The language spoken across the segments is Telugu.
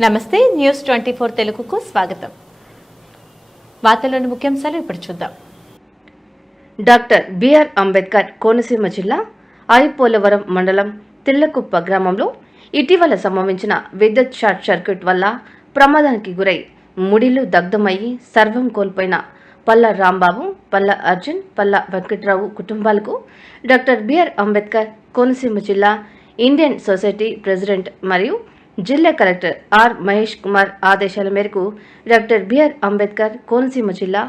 నమస్తే న్యూస్ 24 తెలుగుకు స్వాగతం. వార్తల్లోని ముఖ్యాంశాలు ఇప్పుడు చూద్దాం. డాక్టర్ బిఆర్ అంబేద్కర్ కోనసీమ జిల్లా ఐపోలవరం మండలం తిల్లకుప్ప గ్రామంలో ఇటీవల సంభవించిన విద్యుత్ షార్ట్ సర్క్యూట్ వల్ల ప్రమాదానికి గురై ముడిలు దగ్ధమయ్యి సర్వం కోల్పోయిన పల్ల రాంబాబు, పల్ల అర్జున్, పల్ల వెంకట్రావు కుటుంబాలకు డాక్టర్ బిఆర్ అంబేద్కర్ కోనసీమ జిల్లా ఇండియన్ సొసైటీ ప్రెసిడెంట్ మరియు జిల్లా కలెక్టర్ ఆర్ మహేష్ కుమార్ ఆదేశాల మేరకు డాక్టర్ బిఆర్ అంబేద్కర్ కోనసీమ జిల్లా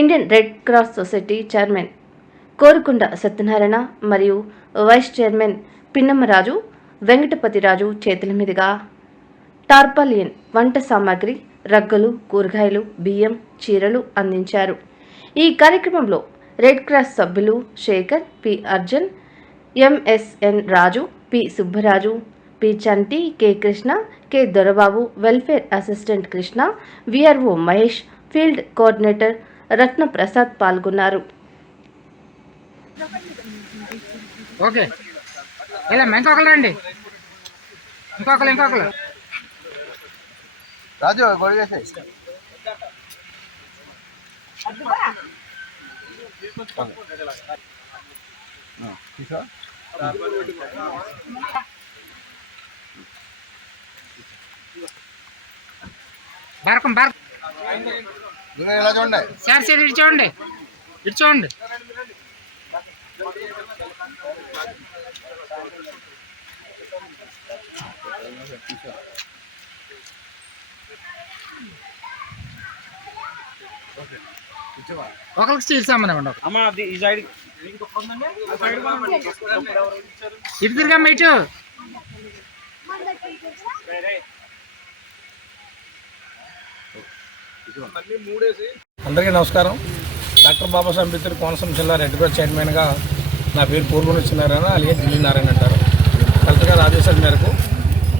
Indian red cross society chairman Korukonda Satyanarayana మరియు వైస్ చైర్మన్ పిన్నమ్మరాజు వెంకటపతిరాజు చేతుల మీదుగా టార్పాలియన్ వంట సామాగ్రి, రగ్గలు, కూరగాయలు, బియ్యం, చీరలు అందించారు. ఈ కార్యక్రమంలో రెడ్ క్రాస్ సభ్యులు Shekhar, P Arjun, MSN Raju, P Subbaraju, P Chanti, K Krishna, K Dorababu, welfare assistant Krishna, VRO Mahesh, field coordinator Ratna Prasad పాల్గొన్నారు. ఓకే ఇంకొకరండి ఇంకొకరు రాజు గొడిగేసి బారకం ఇలా చూడండి సార్ సార్ ఇటు చూడండి ఒకరికి స్టీల్ సంబంధం అండి. ఇటు తిరిగమ్మ ఇటు. అందరికీ నమస్కారం. డాక్టర్ బాబాసాహెబ్ అంబేద్కర్ కోనసీమ జిల్లా రెడ్ క్రాస్ చైర్మన్గా నా పేరు పూర్వన నారాయణ, అలాగే ఢిల్లీ నారాయణ అంటారు. కలెక్టర్ గారి ఆదేశాల మేరకు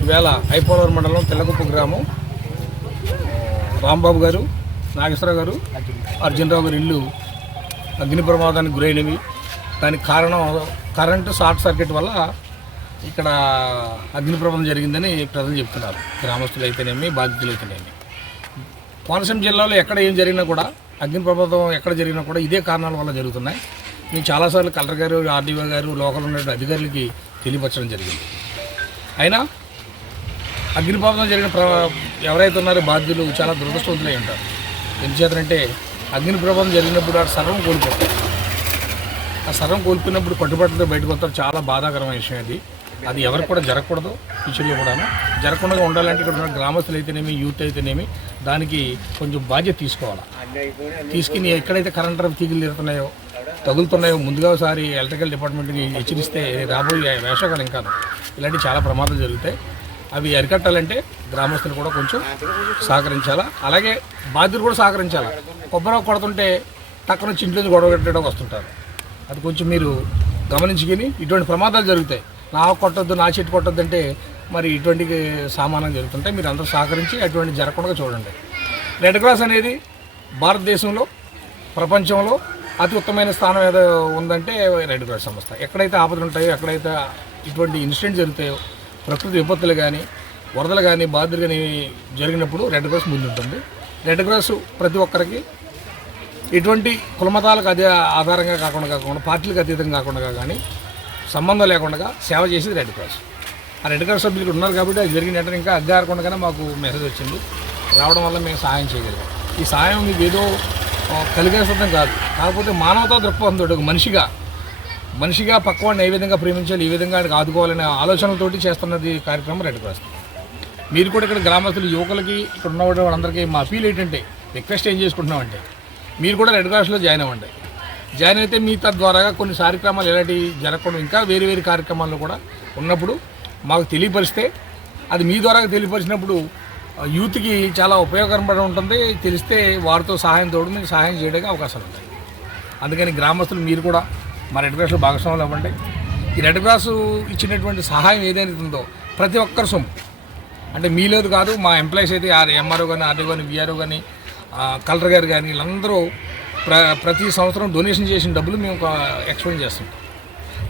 ఈవేళ ఐపోలవరం మండలం తెల్లకుప్ప గ్రామం రాంబాబు గారు, నాగేశ్వరరావు గారు, అర్జునరావు గారి ఇల్లు అగ్ని ప్రమాదానికి గురైనవి. దానికి కారణం కరెంటు షార్ట్ సర్క్యూట్ వల్ల ఇక్కడ అగ్ని ప్రమాదం జరిగిందని ప్రజలు చెప్తున్నారు. గ్రామస్తులు అయితేనేమి, బాధితులు అయితేనేమి. కోనసీమ జిల్లాలో ఎక్కడ ఏం జరిగినా కూడా, అగ్ని ప్రమాదం ఎక్కడ జరిగినా కూడా ఇదే కారణాల వల్ల జరుగుతున్నాయి. మేము చాలాసార్లు కలెక్టర్ గారు, ఆర్డీఓ గారు, లోకల్ ఉన్న అధికారులకి తెలియపరచడం జరిగింది. అయినా అగ్ని ప్రమాదం జరిగిన ఎవరైతే ఉన్నారో బాధ్యులు చాలా దురదృష్టవంతులై ఉంటారు. ఎందుచేతంటే అగ్ని ప్రమాదం జరిగినప్పుడు ఆ సర్వం కోల్పోతారు. ఆ సర్వం కోల్పోయినప్పుడు పట్టుబట్టలతో బయటకు వస్తారు. చాలా బాధాకరమైన విషయం అది. అది ఎవరికి కూడా జరగకూడదు. ఫ్యూచర్లో కూడాను జరగకుండా ఉండాలంటే ఇక్కడ ఉన్న గ్రామస్తులు అయితేనేమి, యూత్ అయితేనేమి దానికి కొంచెం బాధ్యత తీసుకోవాలి. తీసుకుని ఎక్కడైతే కరెంట్ తీగలు తిరుగుతున్నాయో, తగులుతున్నాయో ముందుగా ఒకసారి ఎలక్ట్రికల్ డిపార్ట్మెంట్కి హెచ్చరిస్తే రాబోయే వేసవకాలం ఇంకా ఇలాంటి చాలా ప్రమాదాలు జరుగుతాయి. అవి అరికట్టాలంటే గ్రామస్తులు కూడా కొంచెం సహకరించాలా. అలాగే బాధ్యులు కూడా సహకరించాలా. కొబ్బరి కొడుతుంటే పక్కన నుంచి ఇంట్లో గొడవ పెట్టడానికి వస్తుంటారు. అది కొంచెం మీరు గమనించుకుని ఇటువంటి ప్రమాదాలు జరుగుతాయి. నా కొట్టద్దు, నా చెట్టు కొట్టద్దు అంటే మరి ఇటువంటి సామానం జరుగుతుంటాయి. మీరు అందరూ సహకరించి అటువంటి జరగకుండా చూడండి. రెడ్ క్రాస్ అనేది భారతదేశంలో, ప్రపంచంలో అతి ఉత్తమమైన స్థానం ఏదో ఉందంటే రెడ్ క్రాస్ సంస్థ. ఎక్కడైతే ఆపదలు ఉంటాయో, ఎక్కడైతే ఇటువంటి ఇన్సిడెంట్ జరుగుతాయో, ప్రకృతి విపత్తులు కానీ, వరదలు కానీ, బాధలు కానీ జరిగినప్పుడు రెడ్ క్రాస్ ముందుంటుంది. రెడ్ క్రాస్ ప్రతి ఒక్కరికి ఇటువంటి కులమతాలకు అదే ఆధారంగా కాకుండా, పార్టీలకు అతీతంగా కాకుండా కానీ, సంబంధం లేకుండా సేవ చేసేది రెడ్ క్రాస్. ఆ రెడ్ క్రాస్ సభ్యులు ఇక్కడ ఉన్నారు కాబట్టి అది జరిగిన వెంటనే ఇంకా అగ్గారకుండానే మాకు మెసేజ్ వచ్చింది. రావడం వల్ల మేము సహాయం చేయగలిగాం. ఈ సహాయం మీకు ఏదో కలిగేస్తుందని కాదు, కాకపోతే మానవతా దృక్పథంతో ఒక మనిషిగా పక్కవాడిని ఏ విధంగా ప్రేమించాలి, ఈ విధంగా ఆదుకోవాలనే ఆలోచనలతోటి చేస్తున్నది కార్యక్రమం రెడ్ క్రాస్. మీరు కూడా ఇక్కడ గ్రామస్తులు, యువకులకి, ఇక్కడ ఉన్న వాళ్ళందరికీ మా అపీల్ ఏంటంటే, రిక్వెస్ట్ ఏం చేసుకుంటున్నామంటే మీరు కూడా రెడ్ క్రాస్లో జాయిన్ అవ్వండి. జాయిన్ అయితే మీ తద్వారా కొన్ని కార్యక్రమాలు ఎలాంటివి జరగకుండా ఇంకా వేరే వేరే కార్యక్రమాల్లో కూడా ఉన్నప్పుడు మాకు తెలియపరిస్తే, అది మీ ద్వారా తెలియపరిచినప్పుడు యూత్కి చాలా ఉపయోగకరంగా ఉంటుంది. తెలిస్తే వారితో సహాయం తోడు మీకు సహాయం చేయడానికి అవకాశాలు ఉంటాయి. అందుకని గ్రామస్తులు మీరు కూడా మా రెడ్ క్రాస్లో భాగస్వాములు అవ్వండి. ఈ రెడ్ క్రాస్ ఇచ్చినటువంటి సహాయం ఏదైతే ఉందో ప్రతి ఒక్కరి సొమ్ము, అంటే మీలేదు కాదు, మా ఎంప్లాయీస్ అయితే ఎంఆర్ఓ కానీ, ఆర్డీఓ కానీ, విఆర్ఓ కానీ, కలెక్టర్ గారు కానీ వీళ్ళందరూ ప్రతి సంవత్సరం డొనేషన్ చేసిన డబ్బులు మేము ఎక్స్ప్లెయిన్ చేస్తుంటాం.